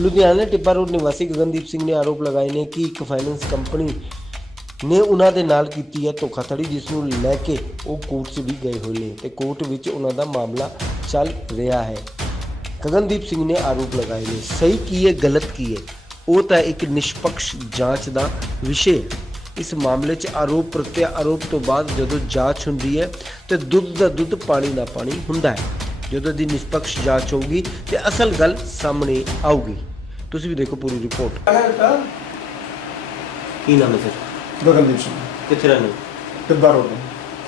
ਲੁਧਿਆਣਾ ਟਿੱਬਾ road ਨਿਵਾਸੀ ਗਗਨਦੀਪ ਸਿੰਘ ਨੇ ਆਰੋਪ ਲਗਾਏ ਨੇ ਕਿ ਇੱਕ ਫਾਈਨੈਂਸ ਕੰਪਨੀ ਨੇ ਉਹਨਾਂ ਦੇ ਨਾਲ ਕੀਤੀ ਹੈ ਧੋਖਾਧੜੀ, ਜਿਸ ਨੂੰ ਲੈ ਕੇ ਉਹ ਕੋਰਟ 'ਚ ਵੀ ਗਏ ਹੋਏ ਨੇ ਤੇ ਕੋਰਟ ਵਿੱਚ ਉਹਨਾਂ ਦਾ ਮਾਮਲਾ ਚੱਲ ਰਿਹਾ ਹੈ। ਗਗਨਦੀਪ ਸਿੰਘ ਨੇ ਆਰੋਪ ਲਗਾਏ ਨੇ, ਸਹੀ ਕੀ ਹੈ, ਗਲਤ ਕੀ ਹੈ? ਉਹ ਤਾਂ ਇੱਕ ਨਿਸ਼ਪਕਸ਼ ਜਾਂਚ ਦਾ ਵਿਸ਼ੇ ਹੈ। ਇਸ ਮਾਮਲੇ 'ਚ ਆਰੋਪ ਪ੍ਰਤਿਆ ਆਰੋਪ ਤੋਂ ਬਾਅਦ ਜਦੋਂ ਜਾਂਚ ਹੁੰਦੀ ਹੈ, ਤੇ ਦੁੱਧ ਦਾ ਦੁੱਧ ਪਾਣੀ ਦਾ ਪਾਣੀ ਹੁੰਦਾ ਹੈ। ਜਦੋਂ ਦੀ ਨਿਸ਼ਪਕਸ਼ ਜਾਂਚ ਹੋਊਗੀ ਤੇ ਅਸਲ ਗੱਲ ਸਾਹਮਣੇ ਆਊਗੀ। ਤੁਸੀਂ ਵੀ ਦੇਖੋ ਪੂਰੀ ਰਿਪੋਰਟ। ਕੀ ਨਾਮ ਹੈ ਸਰ? ਗਗਨਦੀਪ ਸਿੰਘ। ਕਿੱਥੇ ਰਹਿੰਦੇ ਟਿੱਬਾ ਰੋਡ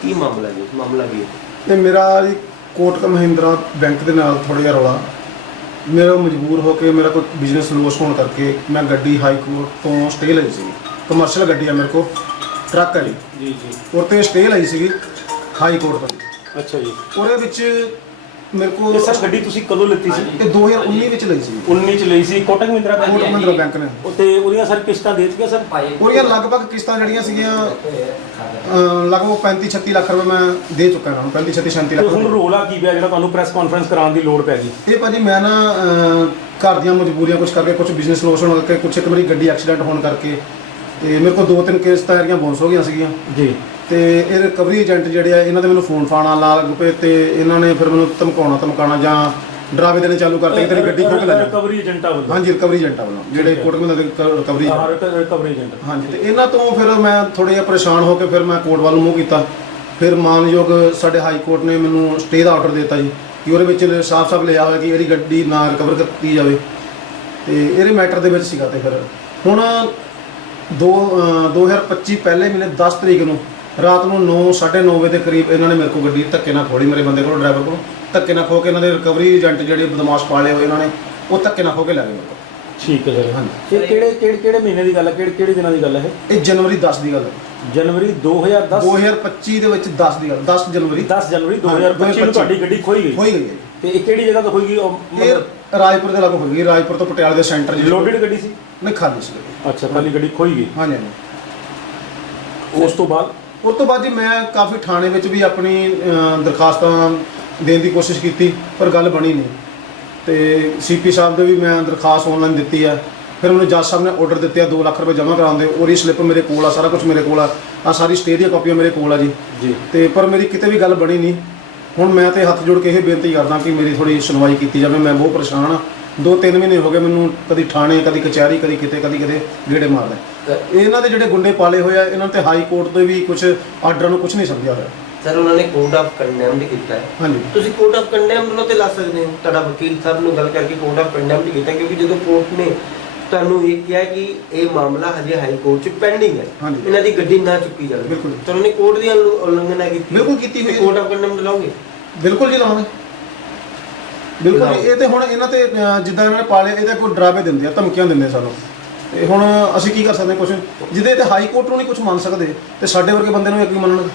ਕੀ ਮਾਮਲਾ ਹੈ ਮਾਮਲਾ ਕੀ ਹੈ? ਤੇ ਮੇਰਾ ਜੀ ਕੋਟਕ ਮਹਿੰਦਰਾ ਬੈਂਕ ਦੇ ਨਾਲ ਥੋੜਾ ਜਿਹਾ ਰੌਲਾ। ਮੇਰਾ ਮਜਬੂਰ ਹੋ ਕੇ ਮੇਰਾ ਕੋਈ ਬਿਜ਼ਨਸ ਲੋਸ ਹੋਣ ਕਰਕੇ ਮੈਂ ਗੱਡੀ ਹਾਈ ਕੋਰਟ ਤੋਂ ਸਟੇ ਲਈ ਸੀ। ਕਮਰਸ਼ੀਅਲ ਗੱਡੀ ਆ ਮੇਰੇ ਕੋਲ ਟਰੱਕ ਹੈ ਜੀ ਜੀ। ਜੀ ਉਹ ਤੇ ਸਟੇ ਲਈ ਸੀਗੀ ਹਾਈ ਕੋਰਟ ਤੋਂ ਅੱਛਾ ਜੀ। ਉਹਦੇ ਵਿੱਚ ਮੇਰੇ ਕੋਲ ਇਹ ਸਰ ਗੱਡੀ ਤੁਸੀਂ ਕਦੋਂ ਲਿੱਤੀ ਸੀ? ਇਹ 2019 ਵਿੱਚ ਲਈ ਸੀ। 19 ਚ ਲਈ ਸੀ। ਕੋਟਕ ਮਹਿੰਦਰਾ ਬੈਂਕ ਕੋਟਕ ਮਹਿੰਦਰਾ ਬੈਂਕ ਨੇ। ਉਤੇ ਉਹਦੀਆਂ ਸਰ ਕਿਸ਼ਤਾਂ ਦੇ ਦਿੱਤੀਆਂ ਸਰ? ਉਹਦੀਆਂ ਲਗਭਗ ਕਿਸ਼ਤਾਂ ਜਿਹੜੀਆਂ ਸੀਗੀਆਂ ਅਹ, ਲਗਭਗ 35 36 ਲੱਖ ਰੁਪਏ ਮੈਂ ਦੇ ਚੁੱਕਾ ਨੂੰ 35 36 37 ਤੇ ਲੱਖ ਹੁਣ ਰੁਪਏ। ਰੋਲਾ ਕੀ ਪਿਆ ਜਿਹੜਾ ਤੁਹਾਨੂੰ ਪ੍ਰੈਸ ਕਾਨਫਰੰਸ ਕਰਾਉਣ ਦੀ ਲੋੜ ਪੈ ਗਈ? ਇਹ ਭਾਜੀ ਮੈਂ ਨਾ ਅਹ, ਘਰ ਦੀਆਂ ਮਜਬੂਰੀਆਂ ਕੁਝ ਕਰਕੇ ਕੁਝ ਬਿਜ਼ਨਸ ਲੋਸ ਹੋਣ ਕਰਕੇ ਕੁਝ ਇੱਕ ਵਾਰੀ ਗੱਡੀ ਐਕਸੀਡੈਂਟ ਹੋਣ ਕਰਕੇ ਤੇ ਮੇਰੇ ਕੋਲ ਦੋ ਤਿੰਨ ਕੇਸ ਤਾਂ ਇਹਦੀਆਂ ਬੌਂਸ ਹੋ ਗਈਆਂ ਸੀਗੀਆਂ। ਜੀ। ਤੇ ਇਹ ਰਿਕਵਰੀ ਏਜੰਟ ਜਿਹੜੇ ਆ ਇਹਨਾਂ ਦੇ ਮੈਨੂੰ ਫੋਨ ਫਾਣਾ ਲਾ ਲੱਗ ਪਏ ਤੇ ਇਹਨਾਂ ਨੇ ਫਿਰ ਮੈਨੂੰ ਧਮਕਾਉਣਾ ਧਮਕਾਉਣਾ ਜਾਂ ਡਰਾਵੇ ਦੇਣੇ ਚਾਲੂ ਕਰਤੇ ਕਿ ਤੇਰੀ ਗੱਡੀ ਖੋਕ ਲੈ ਜਾ ਰਿਕਵਰੀ ਏਜੰਟਾ ਵੱਲੋਂ ਹਾਂਜੀ ਰਿਕਵਰੀ ਏਜੰਟਾਂ ਵੱਲੋਂ ਜਿਹੜੇ ਕੋਟਕ ਮਹਿੰਦਰਾ ਦੇ ਰਿਕਵਰੀ ਹਾਂ ਰਿਕਵਰੀ ਏਜੰਟ ਹਾਂਜੀ ਤੇ ਇਹਨਾਂ ਤੋਂ ਫਿਰ ਮੈਂ ਥੋੜਾ ਜਿਹਾ ਪਰੇਸ਼ਾਨ ਹੋ ਕੇ ਫਿਰ ਮੈਂ ਕੋਰਟ ਵੱਲ ਮੂੰਹ ਕੀਤਾ। ਫਿਰ ਮਾਨਯੋਗ ਸਾਡੇ ਹਾਈ ਕੋਰਟ ਨੇ ਮੈਨੂੰ ਸਟੇ ਦਾ ਆਰਡਰ ਦਿੱਤਾ ਜੀ ਕਿ ਉਹਦੇ ਵਿੱਚ ਸਾਫ਼-ਸਾਫ਼ ਲਿਆ ਹੋਇਆ ਕਿ ਇਹਦੀ ਗੱਡੀ ਨਾ ਰਿਕਵਰ ਕੀਤੀ ਜਾਵੇ। ਤੇ ਇਹਦੇ ਮੈਟਰ ਦੇ ਵਿੱਚ ਸੀਗਾ ਤੇ ਫਿਰ। ਹੁਣ ਦੋ ਅਹ 2025 ਪਹਿਲੇ ਮਹੀਨੇ 10 ਤਰੀਕ ਨੂੰ ਰਾਤ ਨੂੰ 9:30 ਵਜੇ ਦੇ ਕਰੀਬ ਇਹਨਾਂ ਨੇ ਮੇਰੇ ਕੋਲ ਗੱਡੀ ਧੱਕੇ ਨਾਲ ਖੋਲੀ ਮੇਰੇ ਬੰਦੇ ਕੋਲ ਡਰਾਈਵਰ ਕੋਲ। ਧੱਕੇ ਨਾਲ ਖੋ ਕੇ ਇਹਨਾਂ ਦੇ ਰਿਕਵਰੀ ਏਜੰਟ ਜਿਹੜੇ ਬਦਮਾਸ਼ ਪਾਲੇ ਹੋਏ ਇਹਨਾਂ ਨੇ ਉਹ ਧੱਕੇ ਨਾਲ ਖੋ ਕੇ ਲੈ ਗਏ ਮੇਰੇ ਕੋਲ। ਠੀਕ ਹੈ ਸਰ ਹਾਂਜੀ। ਇਹ ਕਿਹੜੇ ਕਿਹੜੇ ਕਿਹੜੇ ਮਹੀਨੇ ਦੀ ਗੱਲ ਹੈ? ਕਿਹੜੇ ਕਿਹੜੇ ਦਿਨਾਂ ਦੀ ਗੱਲ ਹੈ ਇਹ? ਜਨਵਰੀ 10 ਦੀ ਗੱਲ ਹੈ। ਜਨਵਰੀ 2010 2025 ਦੇ ਵਿੱਚ 10 ਦੀ ਗੱਲ 10 ਜਨਵਰੀ। 10 ਜਨਵਰੀ ਹਾਂ, 2025 ਨੂੰ ਤੁਹਾਡੀ ਗੱਡੀ ਖੋਈ ਗਈ। ਹੋਈ ਗਈ ਹੈ। ਤੇ ਇਹ ਕਿਹੜੀ ਜਗ੍ਹਾ ਤੋਂ ਖੋਈ ਗਈ? ਉਹ ਜੀ। ਇਹ ਰਾਜਪੁਰ ਦੇ ਲਾਗੂ ਹੋਈ ਗਈ। ਰਾਜਪੁਰ ਤੋਂ ਪਟਿਆਲੇ ਦੇ ਸੈਂਟਰ ਜਿਹੜੇ ਲੋਡਡ ਗੱਡੀ ਸੀ? ਨਹੀਂ ਖਾਲੀ ਸੀ। ਅੱਛਾ ਖਾਲੀ ਗੱਡੀ ਖੋਈ ਗਈ। ਹਾਂਜੀ ਹਾਂਜੀ। ਉਸ ਤੋਂ ਬਾਅਦ? ਉਸ ਤੋਂ ਬਾਅਦ ਜੀ ਮੈਂ ਕਾਫੀ ਥਾਣੇ ਵਿੱਚ ਵੀ ਆਪਣੀ ਅਹ, ਦਰਖਾਸਤਾਂ ਦੇਣ ਦੀ ਕੋਸ਼ਿਸ਼ ਕੀਤੀ ਪਰ ਗੱਲ ਬਣੀ ਨਹੀਂ। ਤੇ ਸੀਪੀ ਸਾਹਿਬ ਦੇ ਵੀ ਮੈਂ ਦਰਖਾਸਤ ਆਨਲਾਈਨ ਦਿੱਤੀ ਆ। ਫਿਰ ਮੈਨੂੰ ਜੱਜ ਸਾਹਿਬ ਨੇ ਆਰਡਰ ਦਿੱਤੇ ਆ 2 ਲੱਖ ਰੁਪਏ ਜਮ੍ਹਾਂ ਕਰਾਉਣ ਦੇ। ਉਹਦੀ ਸਲਿੱਪ ਮੇਰੇ ਕੋਲ ਆ ਸਾਰਾ ਕੁਝ ਮੇਰੇ ਕੋਲ ਆ। ਆ ਸਾਰੀ ਸਟੇ ਦੀਆਂ ਕਾਪੀਆਂ ਮੇਰੇ ਕੋਲ ਆ ਜੀ। ਜੀ। ਤੇ ਪਰ ਮੇਰੀ ਕਿਤੇ ਵੀ ਗੱਲ ਬਣੀ ਨਹੀਂ। ਹੁਣ ਮੈਂ ਤੇ ਹੱਥ ਜੋੜ ਕੇ ਇਹ ਬੇਨਤੀ ਕਰਦਾ ਕਿ ਮੇਰੀ ਥੋੜੀ ਸੁਣਵਾਈ ਕੀਤੀ ਜਾਵੇ। ਮੈਂ ਬਹੁਤ ਪਰੇਸ਼ਾਨ ਆ। ਦੋ ਤਿੰਨ ਮਹੀਨੇ ਹੋ ਗਏ ਮੈਨੂੰ ਕਦੀ ਥਾਣੇ ਕਦੀ ਕਚਹਿਰੀ ਕਦੀ ਕਿਤੇ ਕਦੀ ਕਿਤੇ ਗੇੜੇ ਮਾਰਦਾ। ਇਹਨਾਂ ਦੇ ਜਿਹੜੇ ਗੁੰਡੇ ਪਾਲੇ ਹੋਏ ਆ ਇਹਨਾਂ ਤੇ ਹਾਈ ਕੋਰਟ ਦੇ ਵੀ ਕੁਝ ਆਰਡਰਾਂ ਨੂੰ ਕੁਝ ਨਹੀਂ ਸਮਝਿਆ ਹੋਇਆ। ਸਰ ਉਹਨਾਂ ਨੇ ਕੋਰਟ ਆਫ ਕੰਡੈਮਡ ਕੀਤਾ ਹੈ। ਹਾਂਜੀ। ਤੁਸੀਂ ਕੋਰਟ ਆਫ ਕੰਡੈਮਡ ਉਹਨਾਂ ਤੇ ਲਾ ਸਕਦੇ ਹੋ। ਤੁਹਾਡਾ ਵਕੀਲ ਸਾਹਿਬ ਨੂੰ ਗੱਲ ਕਰਕੇ ਕੋਰਟ ਆਫ ਕੰਡੈਮਡ ਕੀਤਾ ਕਿਉਂਕਿ ਜਦੋਂ ਕੋਰਟ ਨੇ ਤੁਹਾਨੂੰ ਇਹ ਕਿਹਾ ਕਿ ਇਹ ਮਾਮਲਾ ਹਜੇ ਹਾਈ ਕੋਰਟ 'ਚ ਪੈਂਡਿੰਗ ਹੈ। ਇਹਨਾਂ ਦੀ ਗੱਡੀ ਨਾ ਚੁੱਕੀ ਜਾਵੇ। ਬਿਲਕੁਲ। ਤਾਂ ਉਹਨੇ ਕੋਰਟ ਦੀ ਉਲ- ਉਲੰਘਣਾ ਕੀਤੀ ਬਿਲਕੁਲ ਕੀਤੀ ਹੋਈ। ਕੋਰਟ ਆਫ ਕੰਡੈਮਡ ਲਾਓਗੇ? ਬਿਲਕੁਲ ਜੀ ਲਾਵਾਂਗੇ। ਬਿਲਕੁਲ ਜੀ, ਇਹ ਤੇ ਹੁਣ ਇਹਨਾਂ ਤੇ ਅਹ, ਜਿੱਦਾਂ ਇਹਨਾਂ ਨੇ ਪਾਲੇ ਇਹਦੇ ਕੋਈ ਡਰਾਵੇ ਦਿੰਦੇ ਆ ਧਮਕੀਆਂ ਦਿੰਦੇ ਸਾਨੂੰ। ਤੇ ਹੁਣ ਅਸੀਂ ਕੀ ਕਰ ਸਕਦੇ ਕੁਝ ਜਿਹਦੇ ਤੇ ਹਾਈ ਕੋਰਟ ਨੂੰ ਨਹੀਂ ਕੁਝ ਮੰਨ ਸਕਦੇ ਤੇ ਸਾਡੇ ਵਰਗੇ ਬੰਦੇ ਨੂੰ ਇਹ ਕੀ ਮੰਨਣਗੇ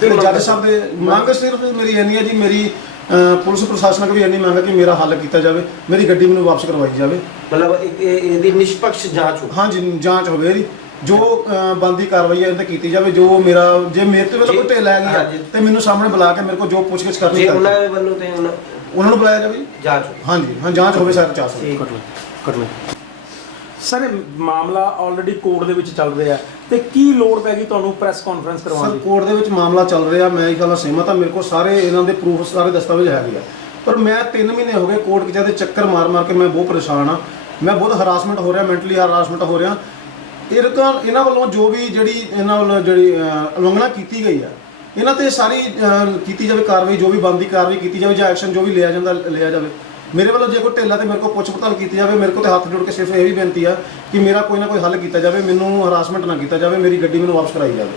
ਤੇ ਜੱਜ ਸਾਹਿਬ ਦੇ ਮੰਗ ਸਿਰਫ ਮੇਰੀ ਇੰਨੀ ਹੈ ਜੀ ਮੇਰੀ ਅਹ, ਪੁਲਿਸ ਪ੍ਰਸ਼ਾਸਨ ਕੋਲ ਵੀ ਇੰਨੀ ਮੰਗ ਹੈ ਕਿ ਮੇਰਾ ਹੱਲ ਕੀਤਾ ਜਾਵੇ ਮੇਰੀ ਗੱਡੀ ਮੈਨੂੰ ਵਾਪਸ ਕਰਵਾਈ ਜਾਵੇ। ਮਤਲਬ ਇਹ- ਇਹਦੀ ਨਿਸ਼ਪਕਸ਼ ਜਾਂਚ ਹੋ ਹਾਂਜੀ ਜਾਂਚ ਹੋਵੇ ਇਹਦੀ। ਜੋ ਅਹ, ਬਣਦੀ ਕਾਰਵਾਈ ਹੈ ਇਹ ਤੇ ਕੀਤੀ ਜਾਵੇ ਜੋ ਮੇਰਾ ਜੇ ਮੇਰੇ ਤੇ ਵੱਲੋਂ ਕੋਈ ਢਿੱਲ ਹੈ ਗਈ ਹਾਂਜੀ। ਤੇ ਮੈਨੂੰ ਸਾਹਮਣੇ ਬੁਲਾ ਕੇ ਮੇਰੇ ਕੋਲ ਜੋ ਪੁੱਛਗਿੱਛ ਕਰਨੀ ਜੇ ਉਹਨਾਂ ਦੇ ਵੱਲੋਂ ਤੇ ਉਹਨਾਂ ਉਹਨਾਂ ਨੂੰ ਬੁਲਾਇਆ ਜਾਵੇ ਜੀ। ਜਾਂਚ ਹੋ ਹਾਂਜੀ ਹਾਂ ਜਾਂਚ ਹੋਵੇ ਸਾਰੇ ਚਾਹ ਸਕਦੇ। ਠੀਕ। ਕੱਟ ਲੈ ਸਰ ਇਹ ਮਾਮਲਾ ਆਲਰੇਡੀ ਕੋਰਟ ਦੇ ਵਿੱਚ ਚੱਲ ਰਿਹਾ ਹੈ। ਤੇ ਕੀ ਲੋੜ ਪੈ ਗਈ ਤੁਹਾਨੂੰ ਪ੍ਰੈਸ ਕਾਨਫਰੰਸ ਕਰਵਾਉਣ ਸਰ ਦੀ? ਕੋਰਟ ਦੇ ਵਿੱਚ ਮਾਮਲਾ ਚੱਲ ਰਿਹਾ ਮੈਂ ਇਹ ਗੱਲ ਨਾਲ ਸਹਿਮਤ ਹਾਂ। ਮੇਰੇ ਕੋਲ ਸਾਰੇ ਇਹਨਾਂ ਦੇ ਪ੍ਰੂਫ ਸਾਰੇ ਦਸਤਾਵੇਜ਼ ਹੈਗੇ ਆ। ਪਰ ਮੈਂ 3 ਮਹੀਨੇ ਹੋ ਗਏ ਕੋਰਟ ਕਿਚਾ ਦੇ ਚੱਕਰ ਮਾਰ ਮਾਰ ਕੇ ਮੈਂ ਬਹੁਤ ਪਰੇਸ਼ਾਨ ਆ ਮੈਂ ਬਹੁਤ ਹਰਾਸਮੈਂਟ ਹੋ ਰਿਹਾ ਮੈਂਟਲੀ ਹਰਾਸਮੈਂਟ ਹੋ ਰਿਹਾ। ਇਹਨਾਂ ਇਹਨਾਂ ਵੱਲੋਂ ਜੋ ਵੀ ਜਿਹੜੀ ਇਹਨਾਂ ਵੱਲੋਂ ਜਿਹੜੀ ਅਹ, ਉਲੰਘਣਾ ਕੀਤੀ ਗਈ ਆ ਇਹਨਾਂ ਤੇ ਸਾਰੀ ਅਹ, ਕੀਤੀ ਜਾਵੇ ਕਾਰਵਾਈ ਜੋ ਵੀ ਬਣਦੀ ਕਾਰਵਾਈ ਕੀਤੀ ਜਾਵੇ ਜਾਂ ਐਕਸ਼ਨ ਜੋ ਵੀ ਲਿਆ ਜਾਂਦਾ ਲਿਆ ਜਾਵੇ। ਮੇਰੇ ਵੱਲੋਂ ਜੇ ਕੋਈ ਢਿੱਲਾ ਤੇ ਮੇਰੇ ਕੋਲ ਪੁੱਛ ਪੜਤਾਲ ਕੀਤੀ ਜਾਵੇ ਮੇਰੇ ਕੋਲ ਤੇ ਹੱਥ ਜੋੜ ਕੇ ਸਿਰਫ ਇਹ ਵੀ ਬੇਨਤੀ ਆ ਕਿ ਮੇਰਾ ਕੋਈ ਨਾ ਕੋਈ ਹੱਲ ਕੀਤਾ ਜਾਵੇ ਮੈਨੂੰ ਹਰਾਸਮੈਂਟ ਨਾ ਕੀਤਾ ਜਾਵੇ ਮੇਰੀ ਗੱਡੀ ਮੈਨੂੰ ਵਾਪਸ ਕਰਾਈ ਜਾਵੇ।